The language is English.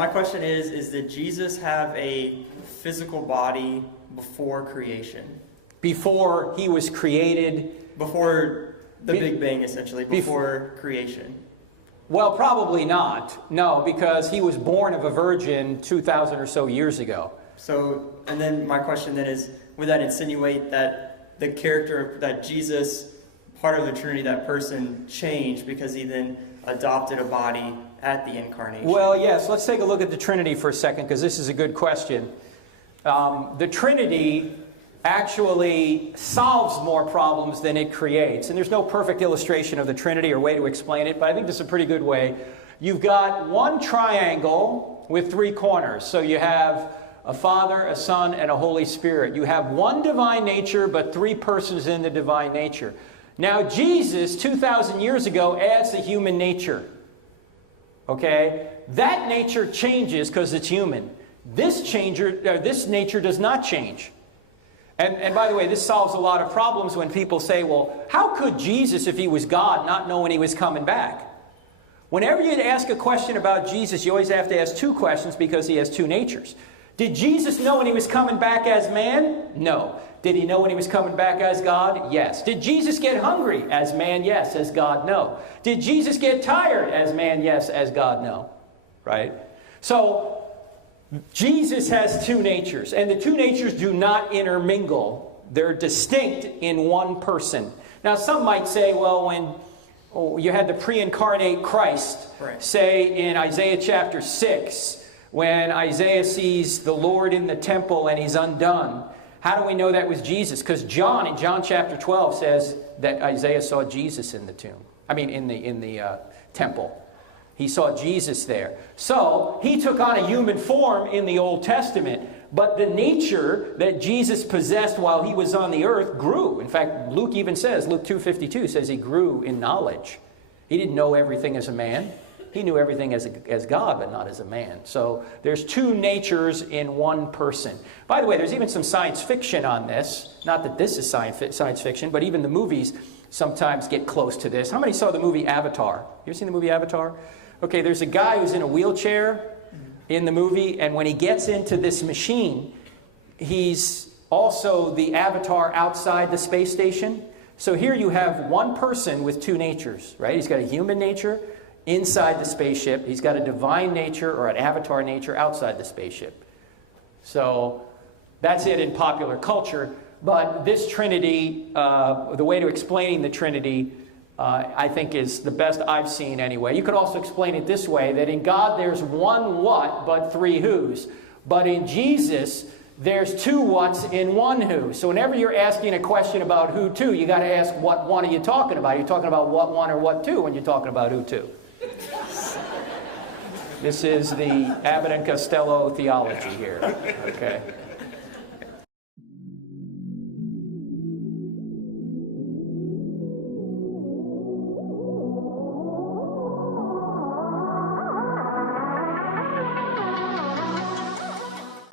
My question is did Jesus have a physical body before creation? Before he was created? Before the Big Bang, essentially, before creation. Well, probably not. No, because he was born of a virgin 2,000 or so years ago. So, and then my question then is, would that insinuate that the character, that Jesus, part of the Trinity, that person changed because he then adopted a body at the incarnation? Well, yes. Let's take a look at the Trinity for a second, because this is a good question. The Trinity actually solves more problems than it creates. And there's no perfect illustration of the Trinity or way to explain it, but I think this is a pretty good way. You've got one triangle with three corners. So you have a Father, a Son, and a Holy Spirit. You have one divine nature, but three persons in the divine nature. Now, Jesus, 2,000 years ago, adds the human nature. Okay? That nature changes because it's human. This nature does not change. And by the way, this solves a lot of problems when people say, well, how could Jesus, if he was God, not know when he was coming back? Whenever you ask a question about Jesus, you always have to ask two questions because he has two natures. Did Jesus know when he was coming back as man? No. Did he know when he was coming back as God? Yes. Did Jesus get hungry as man? Yes. As God? No. Did Jesus get tired as man? Yes. As God? No. Right? So, Jesus has two natures, and the two natures do not intermingle. They're distinct in one person. Now, some might say, well, when you had the pre-incarnate Christ, right, say in Isaiah chapter 6, when Isaiah sees the Lord in the temple and he's undone, how do we know that was Jesus? Because John, in John chapter 12, says that Isaiah saw Jesus in the tomb. I mean, in the temple. He saw Jesus there. So, he took on a human form in the Old Testament, but the nature that Jesus possessed while he was on the earth grew. In fact, Luke even says, Luke 2:52 says he grew in knowledge. He didn't know everything as a man. He knew everything as God, but not as a man. So, there's two natures in one person. By the way, there's even some science fiction on this. Not that this is science fiction, but even the movies sometimes get close to this. How many saw the movie Avatar? You ever seen the movie Avatar? Okay, there's a guy who's in a wheelchair in the movie, and when he gets into this machine, he's also the avatar outside the space station. So here you have one person with two natures, right? He's got a human nature inside the spaceship. He's got a divine nature or an avatar nature outside the spaceship. So that's it in popular culture. But this Trinity, the way to explaining the Trinity, I think is the best I've seen anyway. You could also explain it this way, that in God there's one what, but three who's. But in Jesus, there's two what's in one who. So whenever you're asking a question about who to, you got to ask what one are you talking about. Are you talking about what one or what two when you're talking about who to? This is the Abbott and Costello theology here. Okay.